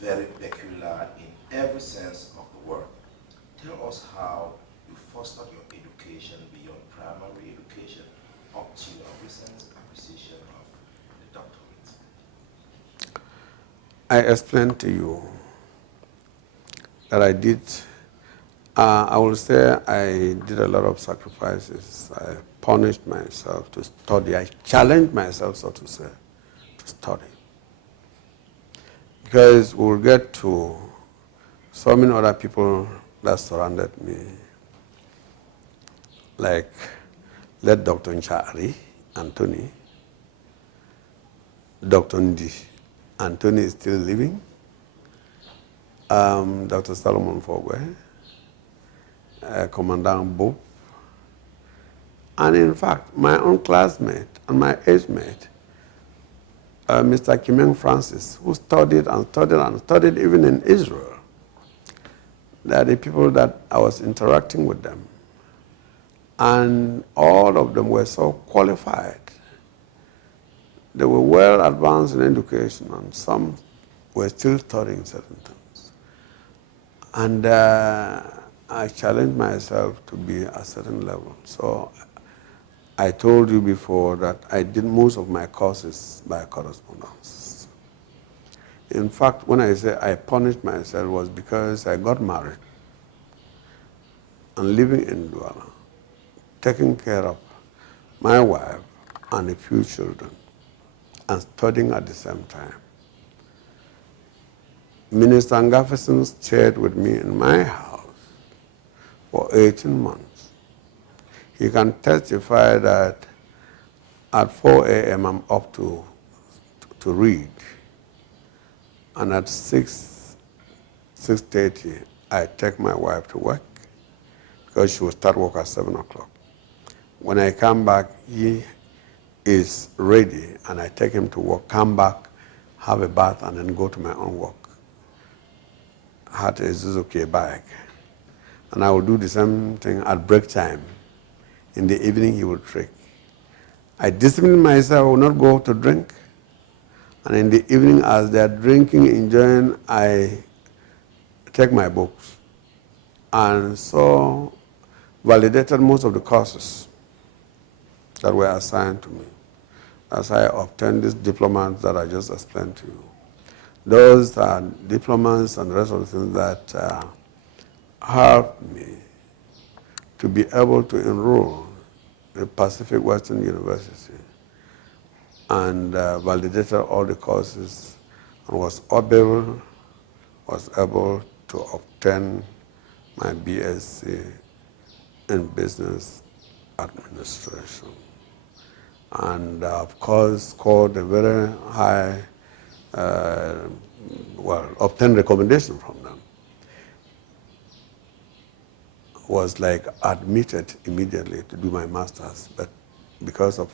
very peculiar in every sense of the word. Tell us how you fostered your education beyond primary education up to your recent acquisition of the doctorate. I explained to you that I will say I did a lot of sacrifices. I punished myself to study. I challenged myself, so to say, to study. Because we'll get to so many other people that surrounded me, like late Dr. Nchari, Anthony, Dr. Ndi. Anthony is still living. Dr. Solomon Fogwe, Commandant Bob, and in fact, my own classmate and my age mate, Mr. Kimeng Francis, who studied and studied and studied even in Israel. They are the people that I was interacting with them. And all of them were so qualified. They were well advanced in education, and some were still studying certain things. And I challenged myself to be at a certain level. So I told you before that I did most of my courses by correspondence. In fact, when I say I punished myself, it was because I got married and living in Douala, taking care of my wife and a few children, and studying at the same time. Minister Ngafferson stayed with me in my house for 18 months. He can testify that at 4 a.m. I'm up to read, and at 6:30 I take my wife to work because she will start work at 7 o'clock. When I come back, he is ready, and I take him to work, come back, have a bath, and then go to my own work. Had a Suzuki bike. And I will do the same thing at break time. In the evening, he will drink. I discipline myself, I will not go to drink. And in the evening, as they are drinking, enjoying, I take my books. And so validated most of the courses that were assigned to me, as I obtained these diplomas that I just explained to you. Those are diplomas and the rest of the things that helped me to be able to enroll in the Pacific Western University and validated all the courses and was able to obtain my BSc in Business Administration. And of course, scored a very high, obtained recommendation from them. Was like admitted immediately to do my master's, but because of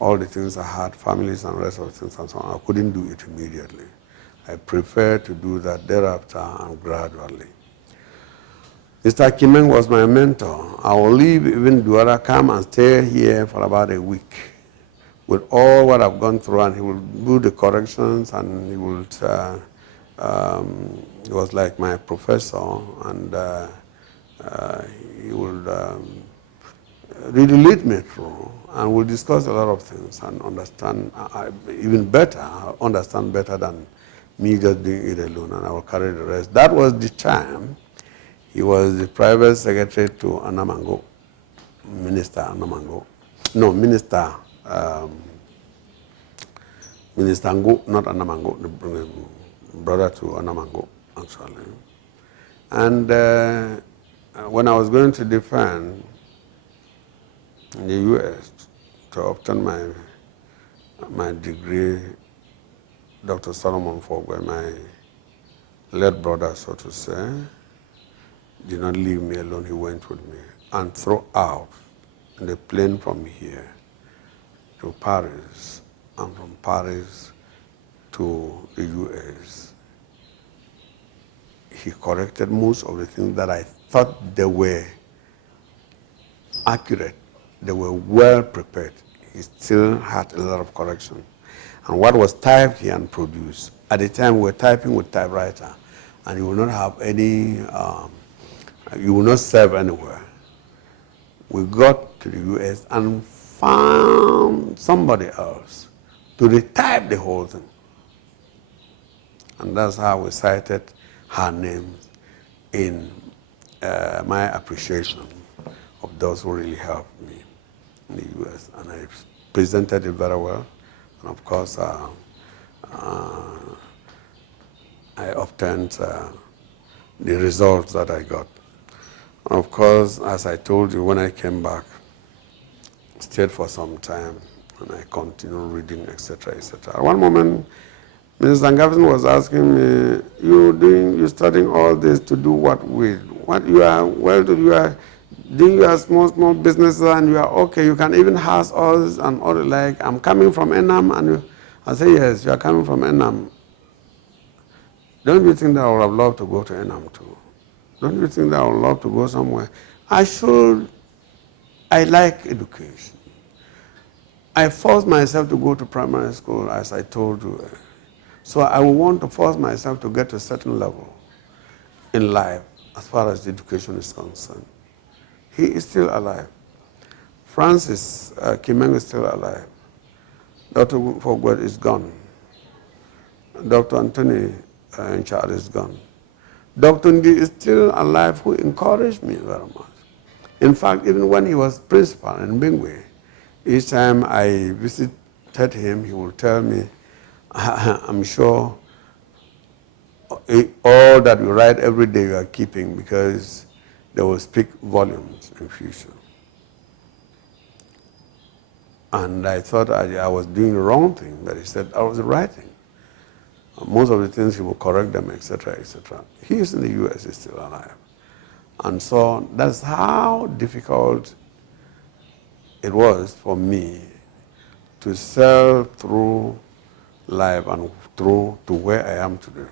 all the things I had, families and rest of the things and so on, I couldn't do it immediately. I prefer to do that thereafter and gradually. Mr. Kimeng was my mentor. I will leave even Douala, come and stay here for about a week with all what I've gone through, and he will do the corrections, and he would, he was like my professor, and he would really lead me through, and we'll discuss a lot of things and understand even better, understand better than me just doing it alone, and I will carry the rest. That was the time he was the private secretary to Anamango, Minister Anamango. No, Minister Ngo, not Anamango, the brother to Anamango, actually. And when I was going to defend in the U.S. to obtain my degree, Dr. Solomon Fogwe, my late brother, so to say, did not leave me alone. He went with me. And throughout, in the plane from here to Paris, and from Paris to the U.S., he corrected most of the things that I thought they were accurate. They were well prepared. He still had a lot of correction. And what was typed here and produced, At the time, we were typing with typewriter, and you will not have any, you will not serve anywhere. We got to the US and found somebody else to retype the whole thing. And that's how we cited her name in my appreciation of those who really helped me in the US. And I presented it very well. And of course, I obtained the results that I got. And of course, as I told you, when I came back, stayed for some time, and I continued reading, etc., etc. At one moment, Mrs. Gavin was asking me, you studying all this to do what with? What you are, well, you are doing your small businesses and you are okay, you can even house us and all the like. I'm coming from Enam, and I say, yes, you are coming from Enam. Don't you think that I would have loved to go to Enam too? Don't you think that I would love to go somewhere? I like education. I forced myself to go to primary school, as I told you. So I will want to force myself to get to a certain level in life as far as education is concerned. He is still alive. Francis Kimeng is still alive. Dr. Fogwet is gone. Dr. Anthony Nchad is gone. Dr. Ndi is still alive, who encouraged me very much. In fact, even when he was principal in Bingwe, each time I visited him, he would tell me, I'm sure all that you write every day you are keeping, because they will speak volumes in future. And I thought I was doing the wrong thing, but he said I was writing. Most of the things he will correct them, etc., etc. He is in the US, he's still alive. And so that's how difficult it was for me to sail through life and through to where I am today.